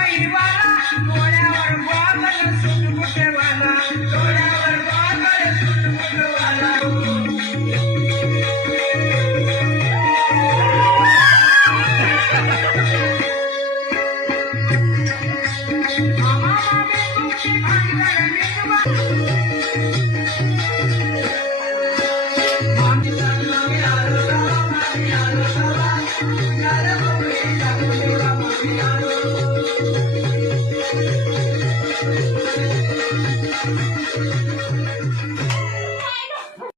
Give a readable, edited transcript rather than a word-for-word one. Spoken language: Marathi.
महिवाला डोळ्यावर बादल सुटमुटवाला डोळ्यावर बादल सुटमुटवाला मामा मामी तुमची भांडण मिटवा मामी सांगला मी आलो गावा मामी आलो गावा याला बघूया टाकूया मामी आलो Thank you.